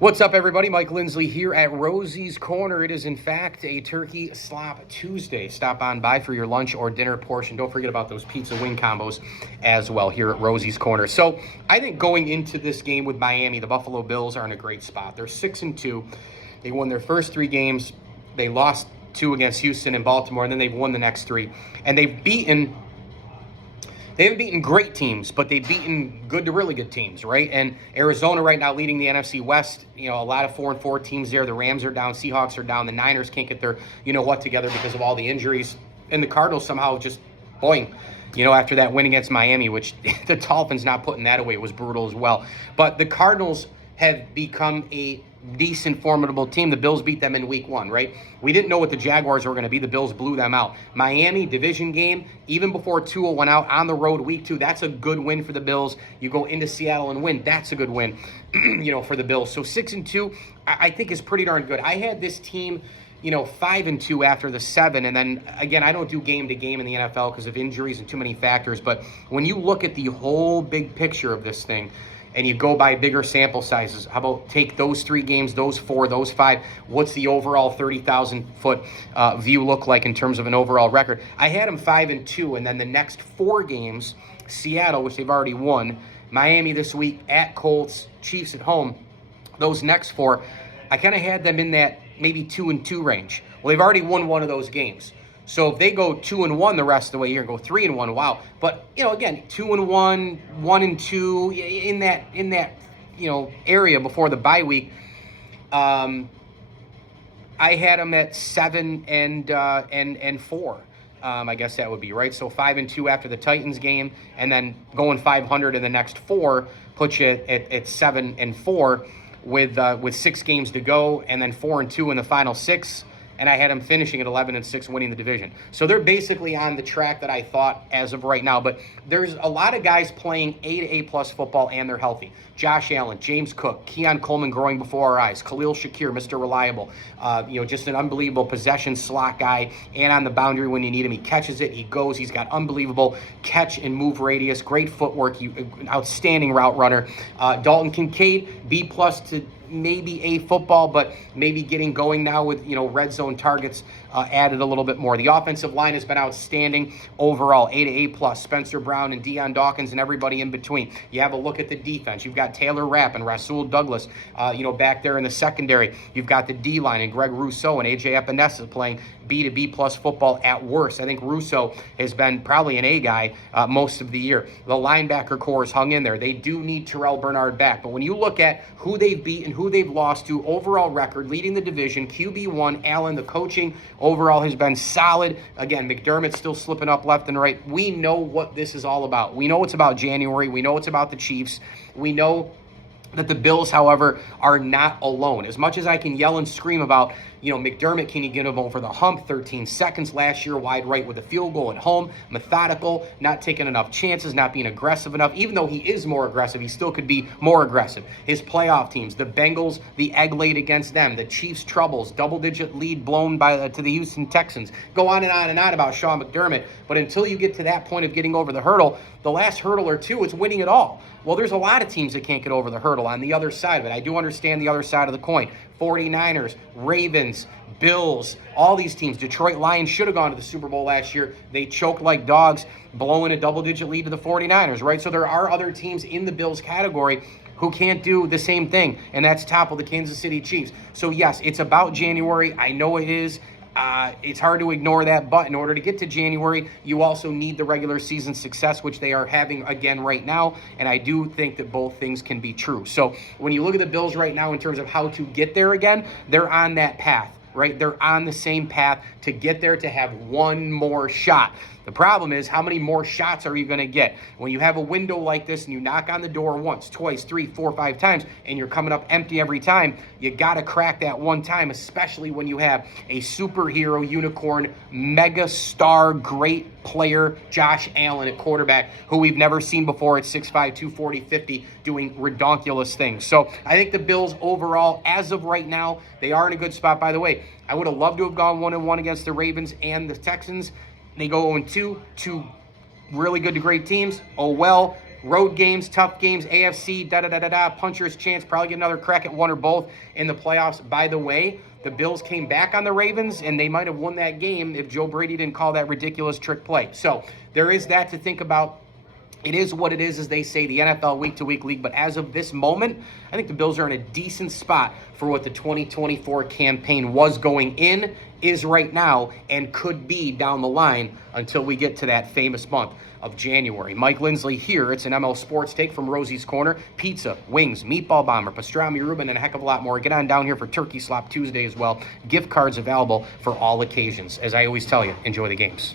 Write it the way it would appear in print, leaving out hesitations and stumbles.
What's up, everybody? Mike Lindsley here at Rosie's Corner. It is, in fact, a Turkey Slop Tuesday. Stop on by for your lunch or dinner portion. Don't forget about those pizza wing combos as well here at Rosie's Corner. So I think going into this game with Miami, the Buffalo Bills are in a great spot. They're 6-2. They won their first 3 games. They lost 2 against Houston and Baltimore, and then they've won the next 3. And they haven't beaten great teams, but they've beaten good to really good teams, right? And Arizona right now leading the NFC West. You know, a lot of 4-4 teams there. The Rams are down, Seahawks are down, the Niners can't get their you-know-what together because of all the injuries. And the Cardinals somehow just, boing, after that win against Miami, which the Dolphins not putting that away was brutal as well. But the Cardinals have become a decent, formidable team. The Bills beat them in week 1, right? We didn't know what the Jaguars were going to be. The Bills blew them out. Miami, division game, even before Tua went out on the road week 2, that's a good win for the Bills. You go into Seattle and win, that's a good win, for the Bills. So 6-2, I think is pretty darn good. I had this team 5-2 after the 7. And then, again, I don't do game to game in the NFL because of injuries and too many factors. But when you look at the whole big picture of this thing, and you go by bigger sample sizes, how about take those 3 games, those 4, those 5, what's the overall 30,000-foot view look like in terms of an overall record? I had them 5-2, and then the next 4 games, Seattle, which they've already won, Miami this week, at Colts, Chiefs at home, those next 4, I kind of had them in that maybe 2-2 range. Well, they've already won one of those games. So if they go 2-1 the rest of the way, you're gonna go 3-1. Wow! But again, 2-1, 1-2 in that area before the bye week. I had them at 7 and 4. I guess that would be right. So 5-2 after the Titans game, and then going 500 in the next 4 puts you at 7 and 4 with 6 games to go, and then 4-2 in the final 6. And I had them finishing at 11-6, winning the division. So they're basically on the track that I thought as of right now. But there's a lot of guys playing A to A-plus football, and they're healthy. Josh Allen, James Cook, Keon Coleman growing before our eyes, Khalil Shakir, Mr. Reliable, just an unbelievable possession slot guy, and on the boundary when you need him. He catches it, he goes, he's got unbelievable catch and move radius, great footwork, outstanding route runner. Dalton Kincaid, B-plus to maybe A football, but maybe getting going now with, red zone targets added a little bit more. The offensive line has been outstanding overall, A to A+. Spencer Brown and Deion Dawkins and everybody in between. You have a look at the defense. You've got Taylor Rapp and Rasul Douglas, back there in the secondary. You've got the D-line and Greg Rousseau and AJ Epinesa playing B to B+ football at worst. I think Rousseau has been probably an A guy most of the year. The linebacker core has hung in there. They do need Terrell Bernard back. But when you look at who they've beat and who they've lost to, overall record, leading the division, QB1, Allen, the coaching overall has been solid. Again, McDermott's still slipping up left and right. We know what this is all about. We know it's about January. We know it's about the Chiefs. We know that the Bills, however, are not alone. As much as I can yell and scream about, McDermott, can you get him over the hump? 13 seconds last year, wide right with a field goal at home, methodical, not taking enough chances, not being aggressive enough. Even though he is more aggressive, he still could be more aggressive. His playoff teams, the Bengals, the egg laid against them, the Chiefs' troubles, double-digit lead blown to the Houston Texans. Go on and on and on about Sean McDermott, but until you get to that point of getting over the hurdle, the last hurdle or two, it's winning it all. Well, there's a lot of teams that can't get over the hurdle on the other side of it. I do understand the other side of the coin. 49ers, Ravens, Bills, all these teams. Detroit Lions should have gone to the Super Bowl last year. They choked like dogs, blowing a double-digit lead to the 49ers, right? So there are other teams in the Bills category who can't do the same thing, and that's topple the Kansas City Chiefs. So, yes, it's about January. I know it is. It's hard to ignore that, but in order to get to January, you also need the regular season success, which they are having again right now, and I do think that both things can be true. So when you look at the Bills right now in terms of how to get there again, they're on that path, right? They're on the same path to get there, to have one more shot. The problem is, how many more shots are you going to get? When you have a window like this and you knock on the door once, twice, 3, 4, 5 times, and you're coming up empty every time, you got to crack that one time, especially when you have a superhero, unicorn, mega star, great player, Josh Allen at quarterback, who we've never seen before at 6'5", 240, 50, doing redonkulous things. So I think the Bills overall, as of right now, they are in a good spot. By the way, I would have loved to have gone 1-1 against the Ravens and the Texans. They go 0-2, two really good to great teams. Oh well, road games, tough games, AFC, da-da-da-da-da, puncher's chance, probably get another crack at one or both in the playoffs. By the way, the Bills came back on the Ravens, and they might have won that game if Joe Brady didn't call that ridiculous trick play. So there is that to think about. It is what it is, as they say, the NFL week-to-week league. But as of this moment, I think the Bills are in a decent spot for what the 2024 campaign was going in, is right now, and could be down the line until we get to that famous month of January. Mike Lindsley here. It's an ML Sports Take from Rosie's Corner. Pizza, wings, meatball bomber, pastrami Reuben, and a heck of a lot more. Get on down here for Turkey Slop Tuesday as well. Gift cards available for all occasions. As I always tell you, enjoy the games.